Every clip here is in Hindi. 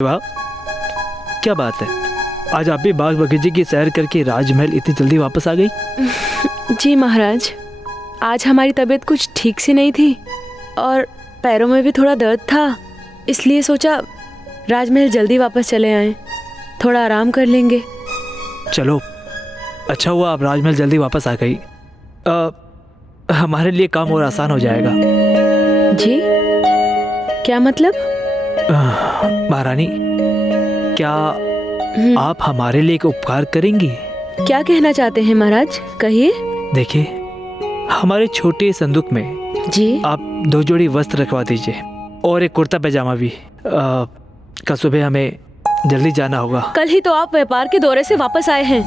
वाह, क्या बात है, आज आप भी बाग बगीचे की सैर करके राजमहल इतनी जल्दी वापस आ गई? जी महाराज, आज हमारी तबीयत कुछ ठीक सी नहीं थी और पैरों में भी थोड़ा दर्द था, इसलिए सोचा राजमहल जल्दी वापस चले आएं, थोड़ा आराम कर लेंगे। चलो, अच्छा हुआ आप राजमहल जल्दी वापस आ गई। हमारे लिए काम और आसान हो जाएगा। जी, क्या मतलब? महारानी, क्या आप हमारे लिए एक उपकार करेंगी? क्या कहना चाहते हैं महाराज, कहिए। देखिए, हमारे छोटे संदूक में जी आप 2 जोड़ी वस्त्र रखवा दीजिए और एक कुर्ता पैजामा भी। कल सुबह हमें जल्दी जाना होगा। कल ही तो आप व्यापार के दौरे से वापस आए हैं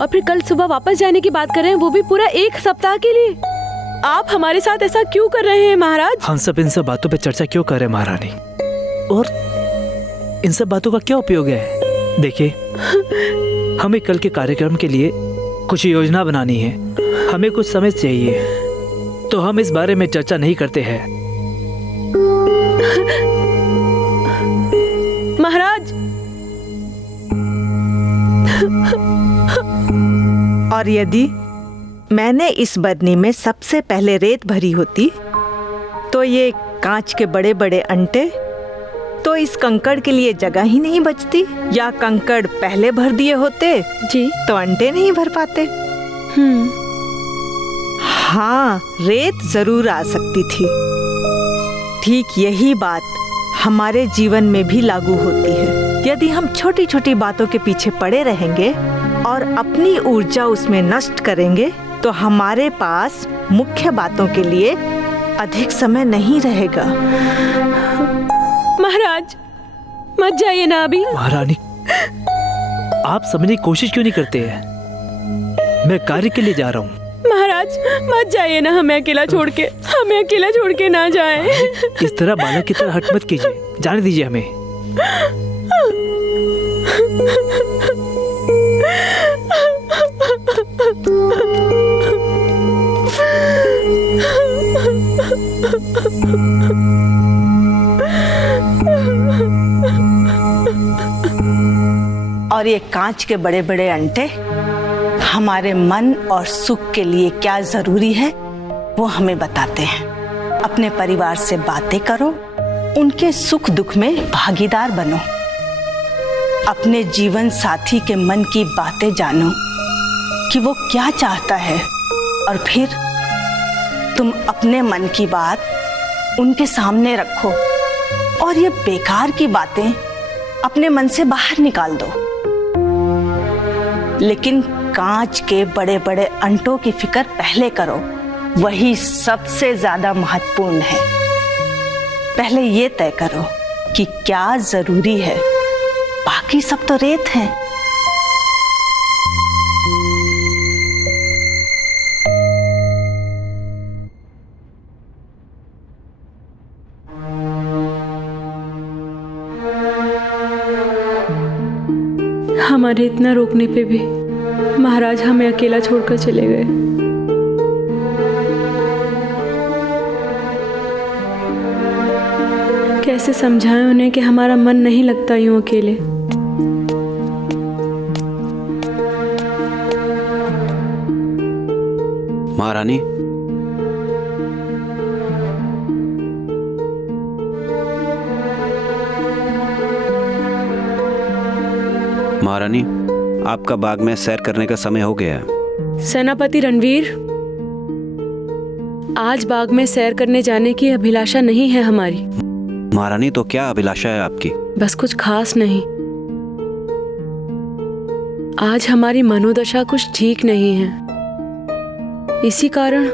और फिर कल सुबह वापस जाने की बात कर रहे हैं, वो भी पूरा 1 सप्ताह के लिए। आप हमारे साथ ऐसा क्यों कर रहे हैं महाराज? हम सब इन सब बातों पे चर्चा क्यों कर रहे हैं महारानी, और इन सब बातों का क्या उपयोग है? देखिए, हमें कल के कार्यक्रम के लिए कुछ योजना बनानी है, हमें कुछ समय चाहिए, तो हम इस बारे में चर्चा नहीं करते हैं। महाराज, और यदि मैंने इस बरनी में सबसे पहले रेत भरी होती तो ये कांच के बड़े बड़े अंटे, तो इस कंकड़ के लिए जगह ही नहीं बचती, या कंकड़ पहले भर दिए होते जी तो अंटे नहीं भर पाते। हाँ, रेत जरूर आ सकती थी। ठीक यही बात हमारे जीवन में भी लागू होती है। यदि हम छोटी छोटी बातों के पीछे पड़े रहेंगे और अपनी ऊर्जा उसमें नष्ट करेंगे तो हमारे पास मुख्य बातों के लिए अधिक समय नहीं रहेगा। महाराज, मत जाइए ना अभी। महारानी, आप समझने की कोशिश क्यों नहीं करते हैं? मैं कार्य के लिए जा रहा हूँ। महाराज, मत जाइए ना, हमें अकेला छोड़ के ना जाएं। इस तरह बालक की तरह हट मत कीजिए, जाने दीजिए हमें। और ये कांच के बड़े बड़े अंटे हमारे मन और सुख के लिए क्या जरूरी है वो हमें बताते हैं। अपने परिवार से बातें करो, उनके सुख दुख में भागीदार बनो, अपने जीवन साथी के मन की बातें जानो कि वो क्या चाहता है, और फिर तुम अपने मन की बात उनके सामने रखो और ये बेकार की बातें अपने मन से बाहर निकाल दो। लेकिन कांच के बड़े बड़े अंटों की फिक्र पहले करो, वही सबसे ज्यादा महत्वपूर्ण है। पहले ये तय करो कि क्या जरूरी है, बाकी सब तो रेत है। हमारे इतना रोकने पे भी महाराज हमें अकेला छोड़कर चले गए। कैसे समझाएं उन्हें कि हमारा मन नहीं लगता यूं अकेले। महारानी, महारानी, आपका बाग में सैर करने का समय हो गया है। सेनापति रणवीर, आज बाग में सैर करने जाने की अभिलाषा नहीं है हमारी। महारानी, तो क्या अभिलाषा है आपकी? बस कुछ खास नहीं। आज हमारी मनोदशा कुछ ठीक नहीं है, इसी कारण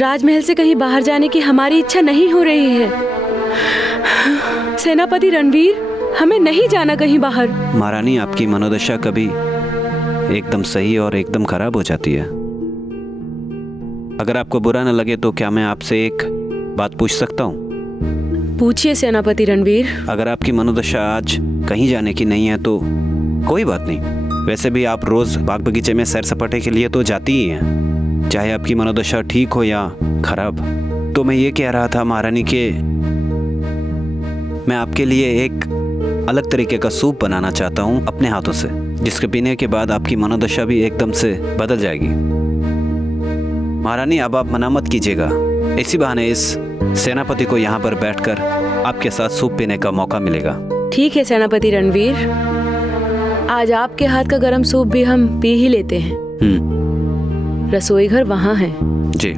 राजमहल से कहीं बाहर जाने की हमारी इच्छा नहीं हो रही है। सेनापति रणवीर, हमें नहीं जाना कहीं बाहर। महारानी, आपकी मनोदशा कभी एकदम सही और एकदम खराब हो जाती है। अगर आपको बुरा न लगे तो क्या मैं आपसे एक बात पूछ सकता हूँ? पूछिए सेनापति रणवीर। अगर आपकी मनोदशा आज कहीं जाने की नहीं है तो कोई बात नहीं। वैसे भी आप रोज बाग बगीचे में सैर सपाटे के लिए तो जाती ही हैं, चाहे आपकी मनोदशा ठीक हो या खराब। तो मैं ये कह रहा था महारानी के मैं आपके लिए एक अलग तरीके का सूप बनाना चाहता हूँ अपने हाथों से, जिसके पीने के बाद आपकी मनोदशा भी एकदम से बदल जाएगी। महारानी, अब आप मना मत कीजिएगा, इसी बहाने इस सेनापति को यहाँ पर बैठकर आपके साथ सूप पीने का मौका मिलेगा। ठीक है सेनापति रणवीर, आज आपके हाथ का गरम सूप भी हम पी ही लेते हैं। रसोई घर वहाँ है। जी।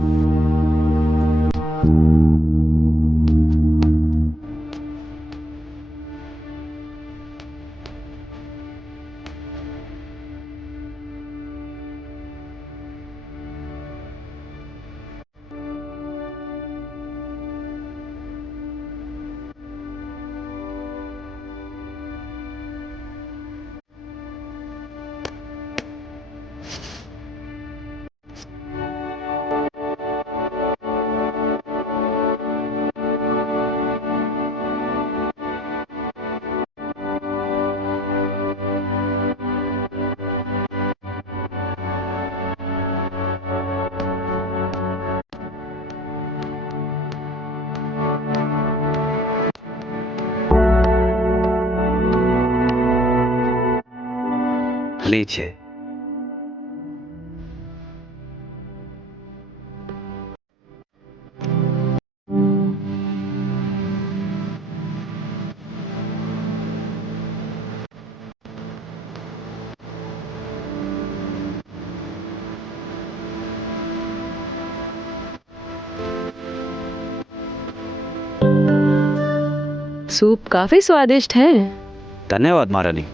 लीजिए। सूप काफी स्वादिष्ट है। धन्यवाद महारानी।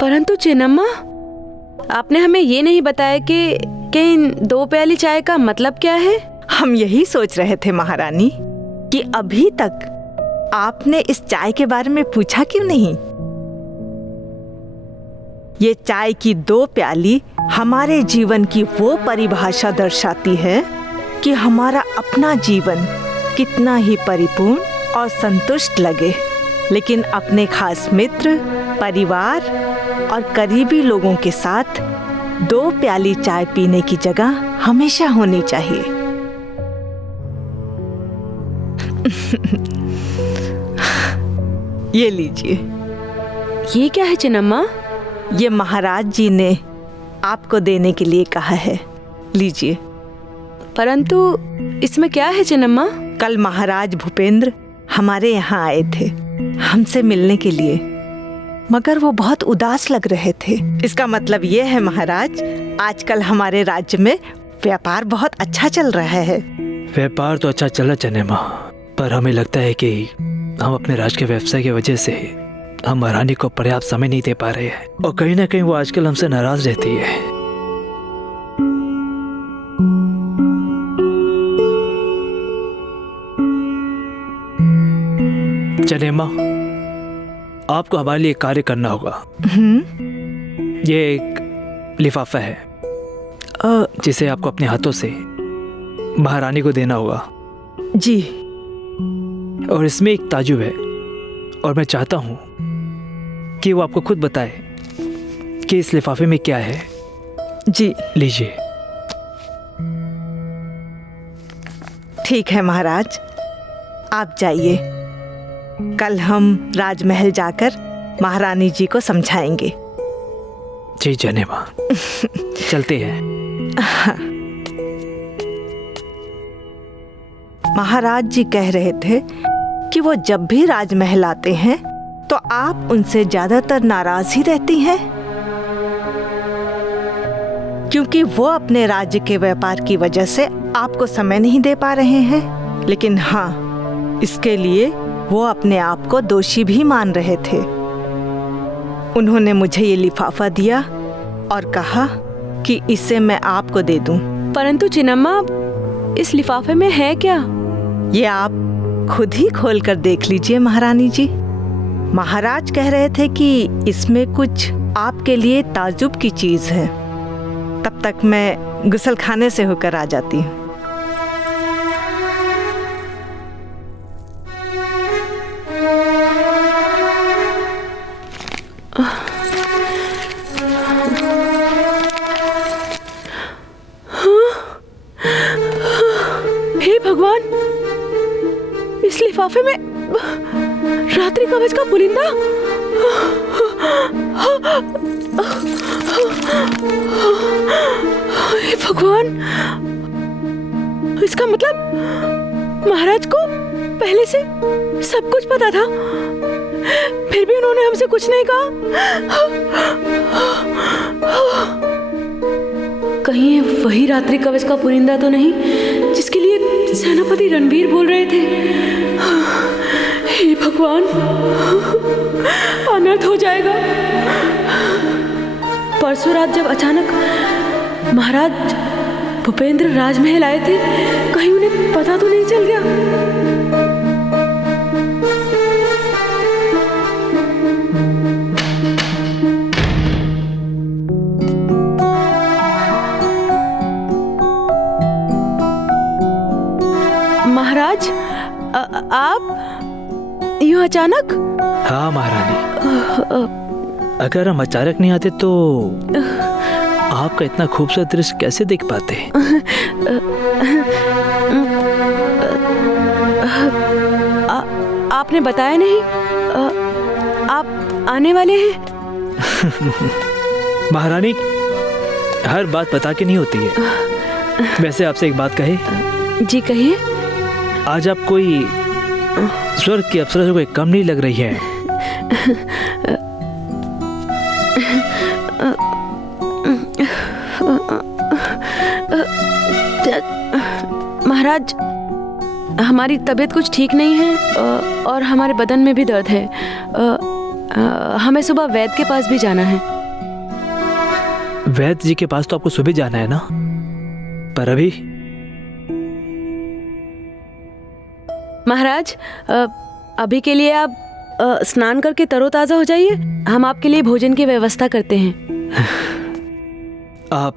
परंतु चिन्नम्मा, आपने हमें ये नहीं बताया कि इन 2 प्याली चाय का मतलब क्या है। हम यही सोच रहे थे महारानी कि अभी तक आपने इस चाय के बारे में पूछा क्यों नहीं। ये चाय की 2 प्याली हमारे जीवन की वो परिभाषा दर्शाती है कि हमारा अपना जीवन कितना ही परिपूर्ण और संतुष्ट लगे, लेकिन अपने खास मित्र, परिवार और करीबी लोगों के साथ 2 प्याली चाय पीने की जगह हमेशा होनी चाहिए। ये लीजिए। ये क्या है चिन्नम्मा? ये महाराज जी ने आपको देने के लिए कहा है, लीजिए। परंतु इसमें क्या है चिन्नम्मा? कल महाराज भूपेंद्र हमारे यहाँ आए थे हमसे मिलने के लिए। मगर वो बहुत उदास लग रहे थे। इसका मतलब ये है महाराज, आजकल हमारे राज्य में व्यापार बहुत अच्छा चल रहा है। व्यापार तो अच्छा चला चनेमा, पर हमें लगता है कि हम अपने राज के व्यवसाय की वजह से हम महारानी को पर्याप्त समय नहीं दे पा रहे हैं, और कहीं ना कहीं वो आजकल हमसे नाराज रहती है। चनेमा, आपको हमारे लिए कार्य करना होगा। ये एक लिफाफा है जिसे आपको अपने हाथों से महारानी को देना होगा। जी। और इसमें एक ताजुब है, और मैं चाहता हूं कि वो आपको खुद बताए कि इस लिफाफे में क्या है। जी लीजिए। ठीक है महाराज, आप जाइए। कल हम राजमहल जाकर महारानी जी को समझाएंगे। जी जनेमा, चलते हैं। महाराज जी कह रहे थे कि वो जब भी राजमहल आते हैं तो आप उनसे ज्यादातर नाराज ही रहती हैं, क्योंकि वो अपने राज्य के व्यापार की वजह से आपको समय नहीं दे पा रहे हैं। लेकिन हाँ, इसके लिए वो अपने आप को दोषी भी मान रहे थे। उन्होंने मुझे ये लिफाफा दिया और कहा कि इसे मैं आपको दे दूं। परंतु चिन्नम्मा, इस लिफाफे में है क्या? ये आप खुद ही खोल कर देख लीजिए महारानी जी। महाराज कह रहे थे कि इसमें कुछ आपके लिए ताजुब की चीज है। तब तक मैं गुसलखाने से होकर आ जाती हूँ। हे भगवान, इस लिफाफे में रात्रि कवच का पुलिंदा। हे भगवान, इसका मतलब महाराज को पहले से सब कुछ पता था, फिर भी उन्होंने हमसे कुछ नहीं कहा। कहीं ये वही रात्रि कवच का पुलिंदा तो नहीं जिसके लिए सेनापति रणवीर बोल रहे थे? हे भगवान, अनर्थ हो जाएगा। परसों रात जब अचानक महाराज भूपेंद्र राजमहल आए थे, कहीं उन्हें पता तो नहीं चल गया? महाराज, आप यूं अचानक? हाँ महारानी, अगर हम अचानक नहीं आते तो आपका इतना खूबसूरत दृश्य कैसे देख पाते? आपने बताया नहीं आप आने वाले हैं? महारानी, हर बात बता के नहीं होती है। वैसे आपसे एक बात कहे? जी कहिए। आज आप कोई स्वर्ग की अप्सरा से कोई कम नहीं लग रही है। महाराज, हमारी तबीयत कुछ ठीक नहीं है और हमारे बदन में भी दर्द है। हमें सुबह वैद्य के पास भी जाना है। वैद्य जी के पास तो आपको सुबह जाना है ना, पर अभी? महाराज, अभी के लिए आप स्नान करके तरोताजा हो जाइए। हम आपके लिए भोजन की व्यवस्था करते हैं। आप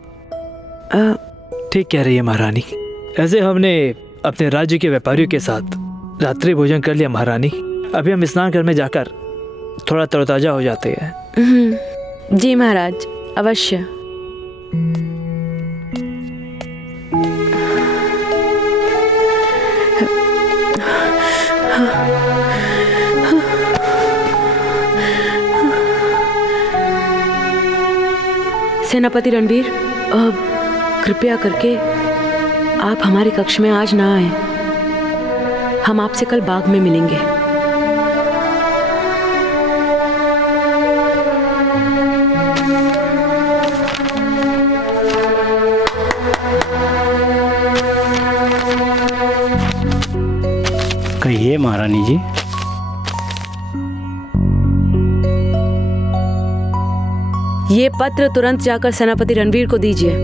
ठीक कह रही है महारानी। ऐसे हमने अपने राज्य के व्यापारियों के साथ रात्रि भोजन कर लिया महारानी। अभी हम स्नान घर में जाकर थोड़ा तरोताजा हो जाते हैं। जी महाराज, अवश्य। सेनापति रणवीर, कृपया करके आप हमारे कक्ष में आज ना आए। हम आपसे कल बाग में मिलेंगे। कहिए महारानी जी। ये पत्र तुरंत जाकर सेनापति रणवीर को दीजिए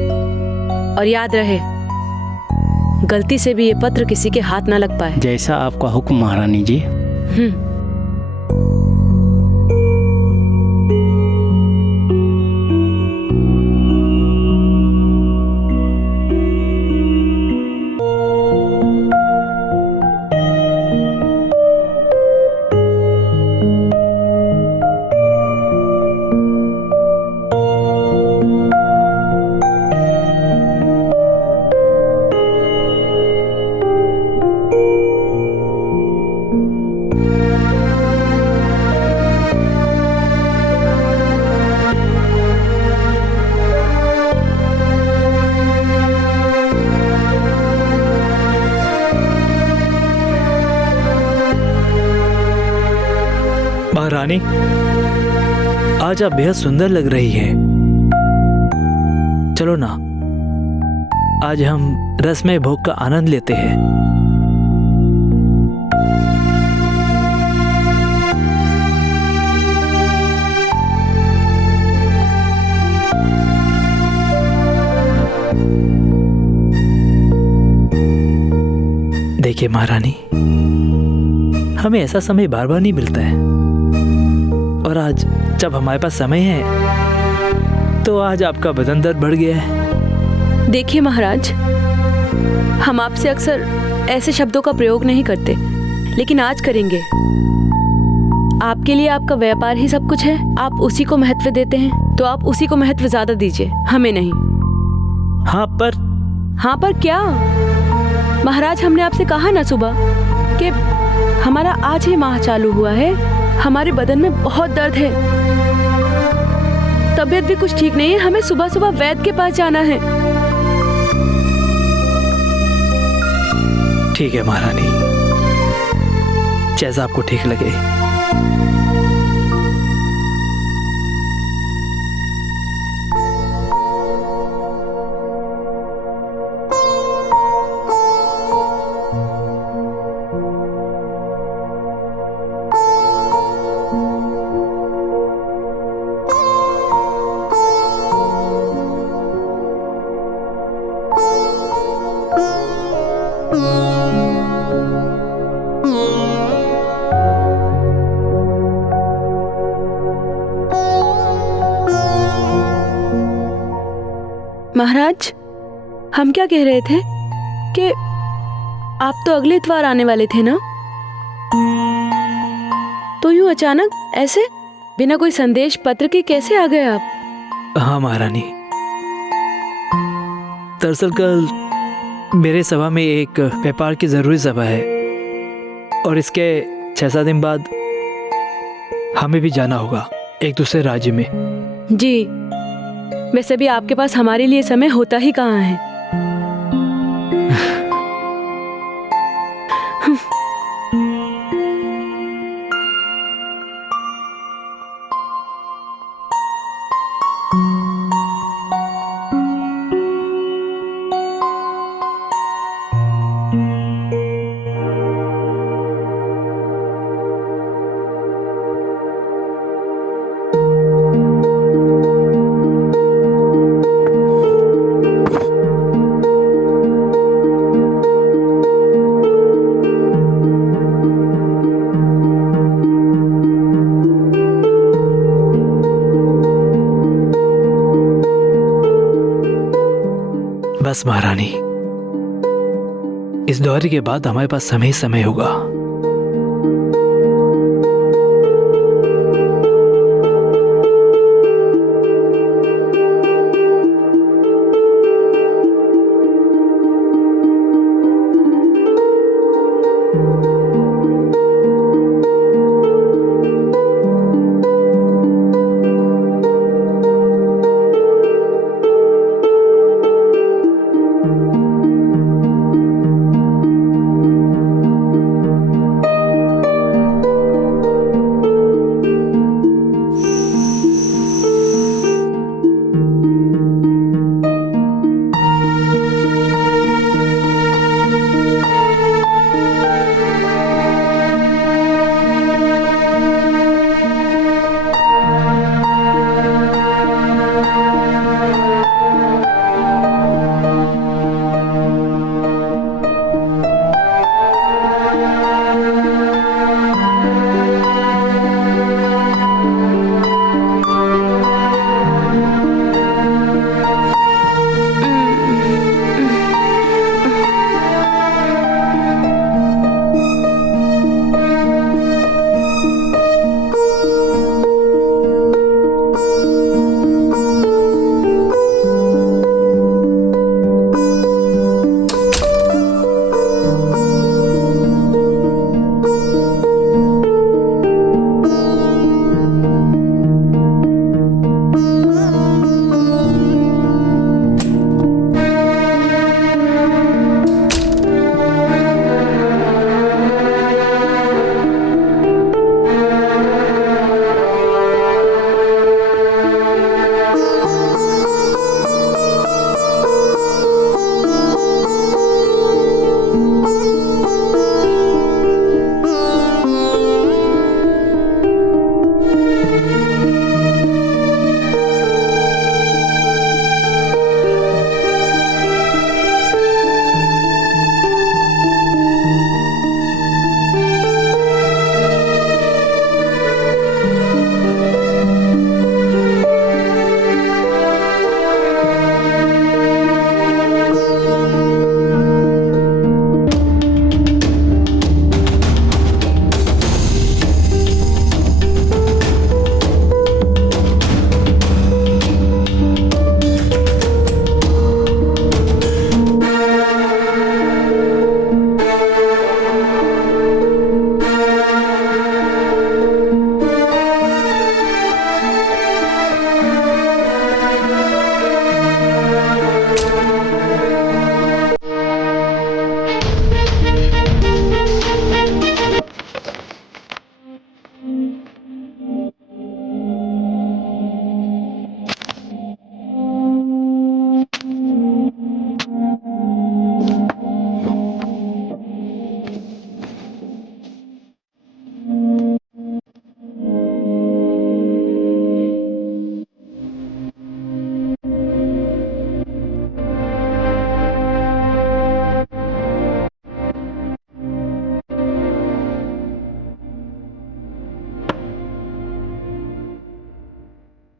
और याद रहे गलती से भी ये पत्र किसी के हाथ ना लग पाए। जैसा आपका हुक्म महारानी जी। महारानी, आज आप बेहद सुंदर लग रही है। चलो ना, आज हम रसमय भोग का आनंद लेते हैं। देखिए महारानी, हमें ऐसा समय बार बार नहीं मिलता है, और आज जब हमारे पास समय है तो आज आपका बदन दर्द बढ़ गया है। देखिए महाराज, हम आपसे अक्सर ऐसे शब्दों का प्रयोग नहीं करते, लेकिन आज करेंगे। आपके लिए आपका व्यापार ही सब कुछ है, आप उसी को महत्व देते हैं, तो आप उसी को महत्व ज्यादा दीजिए, हमें नहीं। हाँ पर क्या महाराज, हमने आपसे कहा ना सुबह कि हमारा आज ही माह चालू हुआ है, हमारे बदन में बहुत दर्द है, तबीयत भी कुछ ठीक नहीं है, हमें सुबह सुबह वैद्य के पास जाना है। ठीक है महारानी, जैसा आपको ठीक लगे। महाराज, हम क्या कह रहे थे कि आप तो अगले इतवार आने वाले थे ना, तो यूं अचानक ऐसे बिना कोई संदेश पत्र के कैसे आ गए आप? हाँ महारानी, दरअसल कल मेरे सभा में एक व्यापार की जरूरी सभा है, और इसके 6-7 दिन बाद हमें भी जाना होगा एक दूसरे राज्य में। जी, वैसे भी आपके पास हमारे लिए समय होता ही कहाँ है। बस महारानी, इस दौरे के बाद हमारे पास समय ही समय होगा।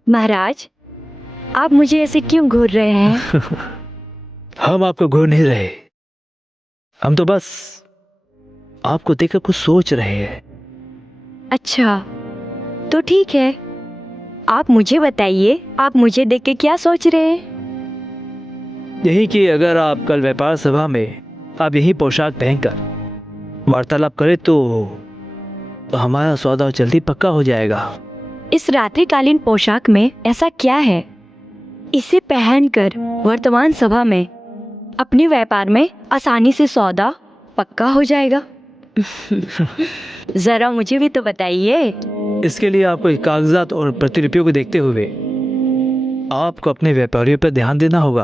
महाराज, आप मुझे ऐसे क्यों घूर रहे हैं? हम आपको घूर नहीं रहे, हम तो बस आपको देखकर कुछ सोच रहे हैं। अच्छा, तो ठीक है, आप मुझे बताइए, आप मुझे देख के क्या सोच रहे हैं? यही कि अगर आप कल व्यापार सभा में आप यही पोशाक पहनकर वार्तालाप करें तो हमारा सौदा जल्दी पक्का हो जाएगा। इस रात्रिकालीन पोशाक में ऐसा क्या है? इसे पहनकर वर्तमान सभा में अपने व्यापार में आसानी से सौदा पक्का हो जाएगा। जरा मुझे भी तो बताइए। इसके लिए आपको कागजात और प्रतिलिपियों को देखते हुए आपको अपने व्यापारियों पर ध्यान देना होगा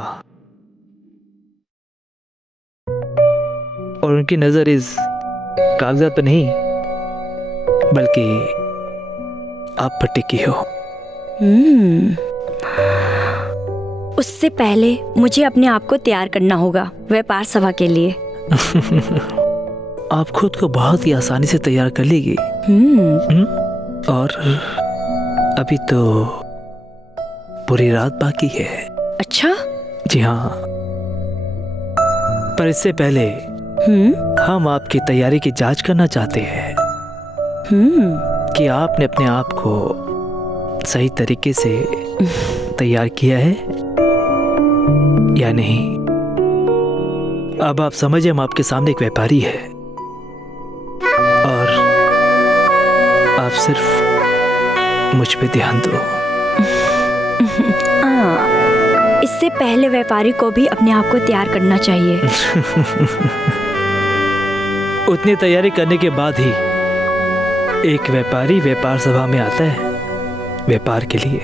और उनकी नजर इस कागजात पर नहीं बल्कि आप पर टिकी हो। उससे पहले मुझे अपने आप को तैयार करना होगा व्यापार सभा के लिए। आप खुद को बहुत ही आसानी से तैयार कर लेगी। और अभी तो पूरी रात बाकी है। अच्छा? जी हाँ, पर इससे पहले हम आपकी तैयारी की जांच करना चाहते हैं कि आपने अपने आप को सही तरीके से तैयार किया है या नहीं। अब आप समझे, हम आपके सामने एक व्यापारी है और आप सिर्फ मुझ पे ध्यान दो। इससे पहले व्यापारी को भी अपने आप को तैयार करना चाहिए। उतनी तैयारी करने के बाद ही एक व्यापारी व्यापार सभा में आता है व्यापार के लिए।